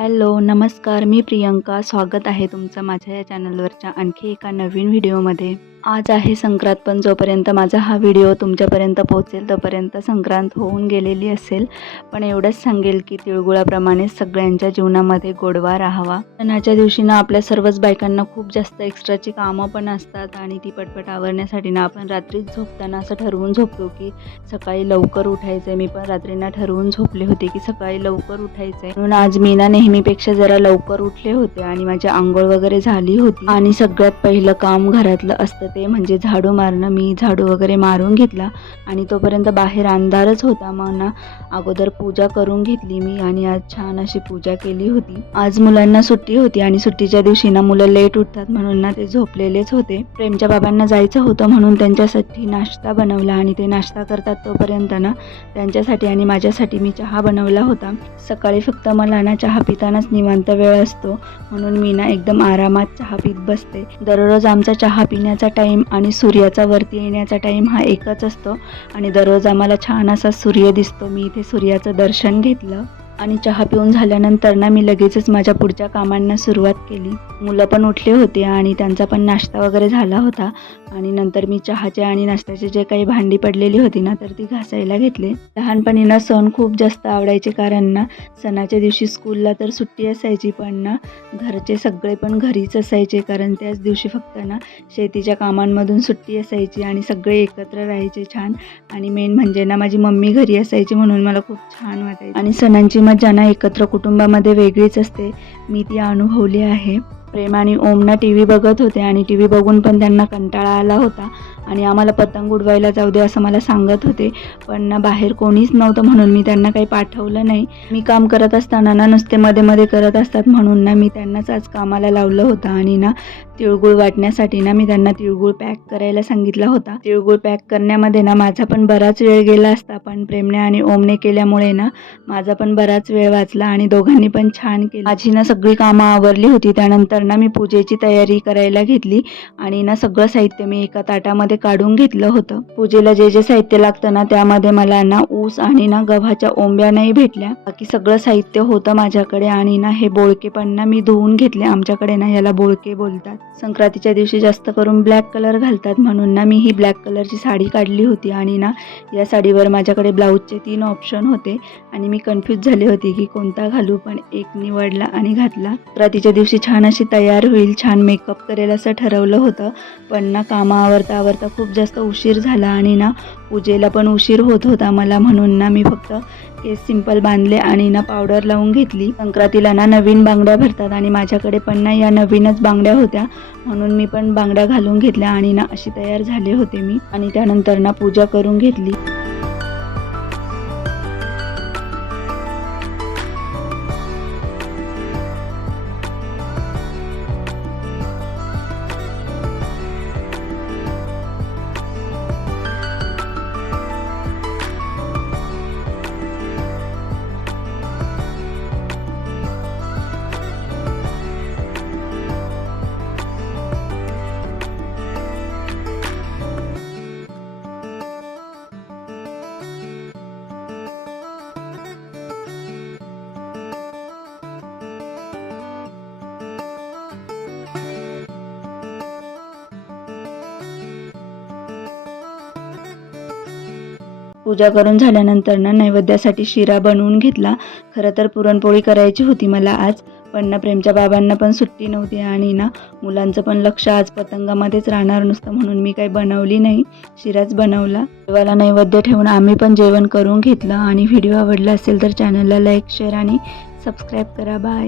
Hello नमस्कार. मी प्रियंका. स्वागत आहे तुमचं माझ्या या चॅनलवरच्या आणखी एका नवीन व्हिडिओमध्ये. आज आहे संक्रांत पण जोपर्यंत माझा हा व्हिडिओ तुमच्यापर्यंत पोहोचेल तोपर्यंत संक्रांत होऊन गेलेली असेल. पण एवढंच सांगेल की तिळगुळाप्रमाणे सगळ्यांच्या जीवनामध्ये गोडवा राहावा. सणाच्या दिवशी ना आपल्या सर्वच बायकांना खूप जास्त एक्स्ट्राची कामं पण असतात आणि ती पटपट आवरण्यासाठी ना आपण रात्रीच झोपताना असं ठरवून झोपतो की सकाळी लवकर उठायचं मी पण रात्रीना ठरवून झोपले होते की सकाळी लवकर उठायचं म्हणून आज मी ना नेहमीपेक्षा जरा लवकर उठले होते आणि माझी आंघोळ वगैरे झाली होती. आणि सगळ्यात पहिलं काम घरातलं असतं ते म्हणजे झाडू मारणं. मी झाडू वगैरे मारून घेतला आणि तोपर्यंत बाहेर अंधारच होता. मग ना अगोदर पूजा करून घेतली मी आणि आज छान अशी पूजा केली होती. आज मुलांना सुट्टी होती आणि सुट्टीच्या दिवशी ना मुलं लेट उठतात म्हणून ना ते झोपलेलेच होते. प्रेमच्या बाबांना जायचं होतं म्हणून त्यांच्यासाठी नाश्ता बनवला आणि ते नाश्ता करतात तोपर्यंत ना त्यांच्यासाठी आणि माझ्यासाठी मी चहा बनवला होता. सकाळी फक्त मला ना चहा पितानाच निवांत वेळ असतो. म्हणून मी ना एकदम आरामात चहा पित बसते. दररोज आमचा चहा पिण्याचा टाईम आणि सूर्याचा वरती येण्याचा टाईम हा एकच असतो. आणि दररोज आम्हाला छान असा सूर्य दिसतो. मी इथे सूर्याचं दर्शन घेतलं. आणि चहा पिऊन झाल्यानंतर ना मी लगेचच माझ्या पुढच्या कामांना सुरुवात केली. मुलं पण उठले होते आणि त्यांचा पण नाश्ता वगैरे झाला होता. आणि नंतर मी चहाचे आणि नाश्त्याचे जे काही भांडी पडलेली होती ना तर ती घासायला घेतले. लहानपणी ना सण खूप जास्त आवडायचे कारण ना सणाच्या दिवशी स्कूलला तर सुट्टी असायची पण ना घरचे सगळे पण घरीच असायचे कारण त्याच दिवशी फक्त ना शेतीच्या कामांमधून सुट्टी असायची आणि सगळे एकत्र राहायचे छान. आणि मेन म्हणजे ना माझी मम्मी घरी असायची म्हणून मला खूप छान वाटायचं. आणि सणांची मजा ना एकत्र कुटुंबामध्ये वेगळीच असते मी ती अनुभवली आहे. प्रेम आणि ओमना टी व्ही बघत होते आणि टी व्ही बघून पण त्यांना कंटाळा आला होता. आणि आम्हाला पतंग उडवायला जाऊ दे असं मला सांगत होते. पण ना बाहेर कोणीच नव्हतं म्हणून मी त्यांना काही पाठवलं नाही. मी काम करत असताना ना नुसते मध्ये मध्ये करत असतात म्हणून ना मी त्यांनाच आज कामाला लावलं होतं. आणि ना तिळगुळ वाटण्यासाठी ना मी त्यांना तिळगुळ पॅक करायला सांगितला होता. तिळगुळ पॅक करण्यामध्ये ना माझा पण बराच वेळ गेला असता. पण प्रेमने आणि ओमने केल्यामुळे ना माझा पण बराच वेळ वाचला आणि दोघांनी पण छान केलं. माझी ना सगळी कामं आवरली होती. त्यानंतर ना मी पूजेची तयारी करायला घेतली आणि ना सगळं साहित्य मी एका ताटामध्ये काढून घेतलं होतं. पूजेला जे जे साहित्य लागतं ना त्यामध्ये मला ना ऊस आणि ना गव्हाच्या ओंब्या नाही भेटल्या. बाकी सगळं साहित्य होतं माझ्याकडे आणि ना हे बोळके पण ना मी धुवून घेतले. आमच्याकडे ना याला बोळके बोलतात. संक्रांतीच्या दिवशी जास्त करून ब्लॅक कलर घालतात म्हणून ना मी ही ब्लॅक कलरची साडी काढली होती आणि ना या साडीवर माझ्याकडे ब्लाऊजचे तीन ऑप्शन होते आणि मी कन्फ्यूज झाले होते की कोणता घालू पण एक निवडला आणि घातला. संक्रांतीच्या दिवशी छान अशी तयार होईल छान मेकअप करेल असं ठरवलं होतं. पण ना कामा आवरता आवरता खूप जास्त उशीर झाला आणि ना पूजेला पण उशीर होत होता मला म्हणून ना मी फक्त केस सिंपल बांधले आणि ना पावडर लावून घेतली. संक्रांतीला ना नवीन बांगड्या भरतात आणि माझ्याकडे पण ना या नवीनच बांगड्या होत्या. म्हणून मी पण बांगड्या घालून घेतल्या आणि ना अशी तयार झाले होते मी. आणि त्यानंतर ना पूजा करून घेतली. पूजा करून झाल्यानंतर ना नैवेद्यासाठी शिरा बनवून घेतला. खरं तर पुरणपोळी करायची होती मला आज पण ना प्रेमच्या बाबांना पण सुट्टी नव्हती आणि ना मुलांचं पण लक्ष आज पतंगामध्येच राहणार नुसतं म्हणून मी काही बनवली नाही. शिराच बनवला. देवाला नैवेद्य ठेवून आम्ही पण जेवण करून घेतलं. आणि व्हिडिओ आवडला असेल तर चॅनलला लाईक शेअर आणि सबस्क्राईब करा. बाय.